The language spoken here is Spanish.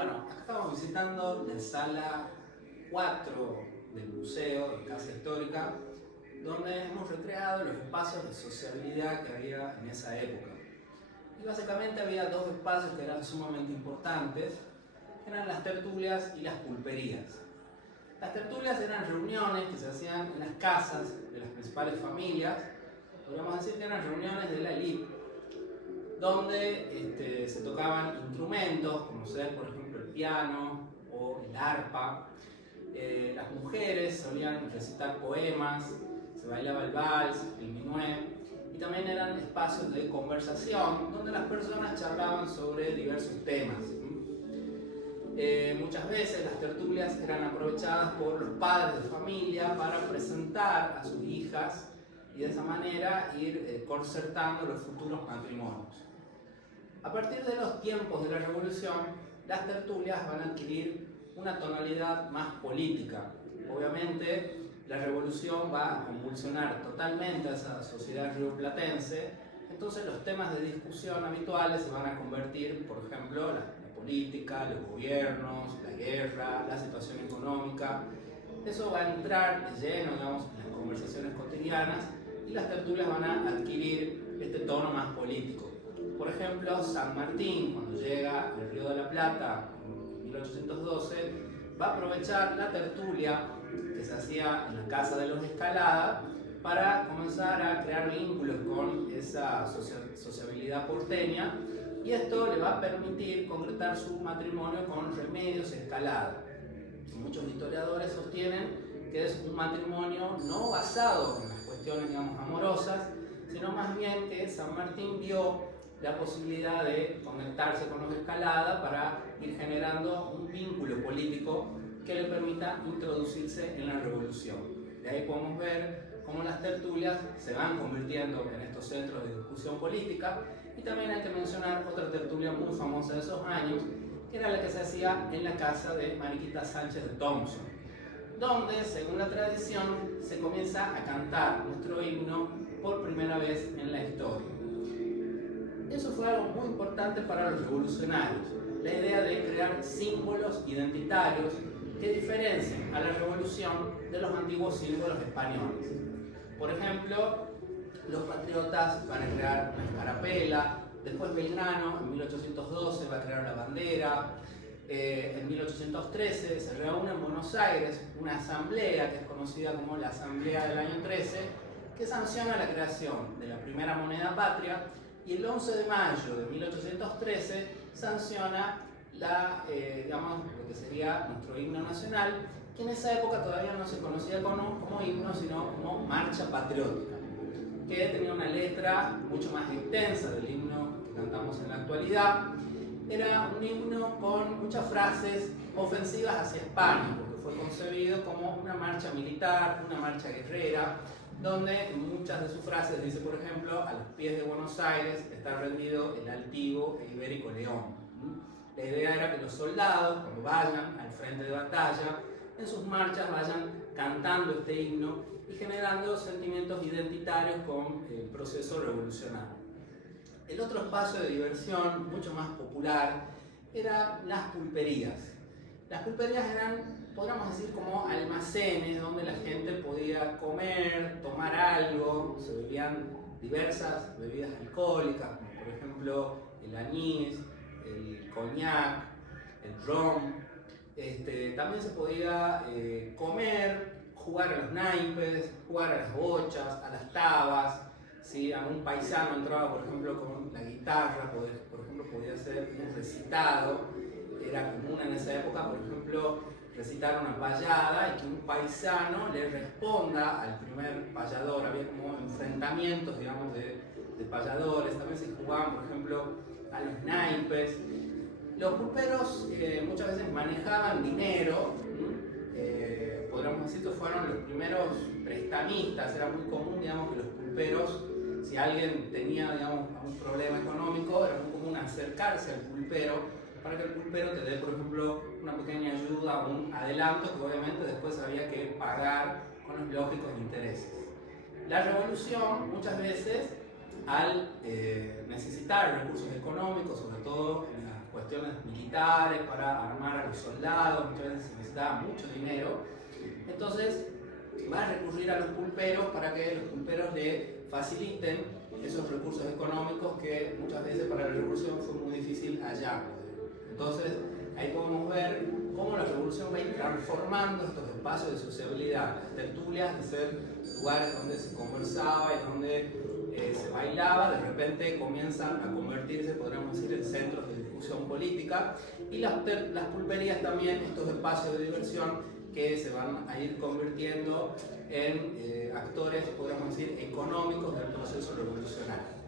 Bueno, acá estamos visitando la sala 4 del museo de Casa Histórica, donde hemos recreado los espacios de sociabilidad que había en esa época. Y básicamente había dos espacios que eran sumamente importantes, que eran las tertulias y las pulperías. Las tertulias eran reuniones que se hacían en las casas de las principales familias, podríamos decir que eran reuniones de la élite, donde se tocaban instrumentos, como ser por ejemplo el piano o el arpa. Las mujeres solían recitar poemas, se bailaba el vals, el minuet, y también eran espacios de conversación donde las personas charlaban sobre diversos temas. Muchas veces las tertulias eran aprovechadas por los padres de familia para presentar a sus hijas y de esa manera ir concertando los futuros matrimonios. A partir de los tiempos de la Revolución, las tertulias van a adquirir una tonalidad más política. Obviamente, la Revolución va a convulsionar totalmente a esa sociedad rioplatense, entonces los temas de discusión habituales se van a convertir, por ejemplo, la política, los gobiernos, la guerra, la situación económica. Eso va a entrar de lleno, digamos, en las conversaciones cotidianas y las tertulias van a adquirir este tono más político. Por ejemplo, San Martín, cuando llega al Río de la Plata en 1812, va a aprovechar la tertulia que se hacía en la casa de los Escalada para comenzar a crear vínculos con esa sociabilidad porteña, y esto le va a permitir concretar su matrimonio con Remedios Escalada. Muchos historiadores sostienen que es un matrimonio no basado en las cuestiones, digamos, amorosas, sino más bien que San Martín vio la posibilidad de conectarse con los Escalada para ir generando un vínculo político que le permita introducirse en la Revolución. De ahí podemos ver cómo las tertulias se van convirtiendo en estos centros de discusión política, y también hay que mencionar otra tertulia muy famosa de esos años, que era la que se hacía en la casa de Mariquita Sánchez de Thompson, donde, según la tradición, se comienza a cantar nuestro himno por primera vez en la historia. Eso fue algo muy importante para los revolucionarios, la idea de crear símbolos identitarios que diferencien a la revolución de los antiguos símbolos españoles. Por ejemplo, los patriotas van a crear una escarapela, después Belgrano en 1812 va a crear la bandera, en 1813 se reúne en Buenos Aires una asamblea que es conocida como la Asamblea del Año 13, que sanciona la creación de la primera moneda patria, y el 11 de mayo de 1813 sanciona digamos, lo que sería nuestro himno nacional, que en esa época todavía no se conocía como himno, sino como marcha patriótica, que tenía una letra mucho más extensa del himno que cantamos en la actualidad. Era un himno con muchas frases ofensivas hacia España, porque fue concebido como una marcha militar, una marcha guerrera, donde en muchas de sus frases dice, por ejemplo, a los pies de Buenos Aires está rendido el altivo e ibérico león. La idea era que los soldados, cuando vayan al frente de batalla, en sus marchas vayan cantando este himno y generando sentimientos identitarios con el proceso revolucionario. El otro espacio de diversión, mucho más popular, eran las pulperías. Las pulperías eran, podríamos decir, como almacenes donde la gente podía comer, tomar algo. Se bebían diversas bebidas alcohólicas, como por ejemplo el anís, el coñac, el ron. También se podía comer, jugar a los naipes, jugar a las bochas, a las tabas. Si algún paisano entraba, por ejemplo, con la guitarra, por ejemplo, podía ser un recitado. Era común en esa época, por ejemplo, recitar una payada y que un paisano le responda al primer payador. Había como enfrentamientos, digamos, de payadores. También se jugaban, por ejemplo, a los naipes. Los pulperos muchas veces manejaban dinero. Podríamos decir que fueron los primeros prestamistas. Era muy común, digamos, que los pulperos, si alguien tenía, digamos, un problema económico, era muy común acercarse al pulpero para que el pulpero te dé, por ejemplo, una pequeña ayuda o un adelanto que obviamente después había que pagar con los lógicos intereses. La revolución, muchas veces, al necesitar recursos económicos, sobre todo en las cuestiones cuestiones militares, para armar a los soldados, muchas veces se necesitaba mucho dinero. Entonces va a recurrir a los pulperos para que los pulperos le faciliten esos recursos económicos que muchas veces para la revolución fue muy difícil hallar. Entonces ahí podemos ver cómo la revolución va a ir transformando estos espacios de sociabilidad, las tertulias de ser lugares donde se conversaba y donde se bailaba, de repente comienzan a convertirse, podríamos decir, en centros de discusión política, y las pulperías también, estos espacios de diversión que se van a ir convirtiendo en actores, podríamos decir, económicos del proceso revolucionario.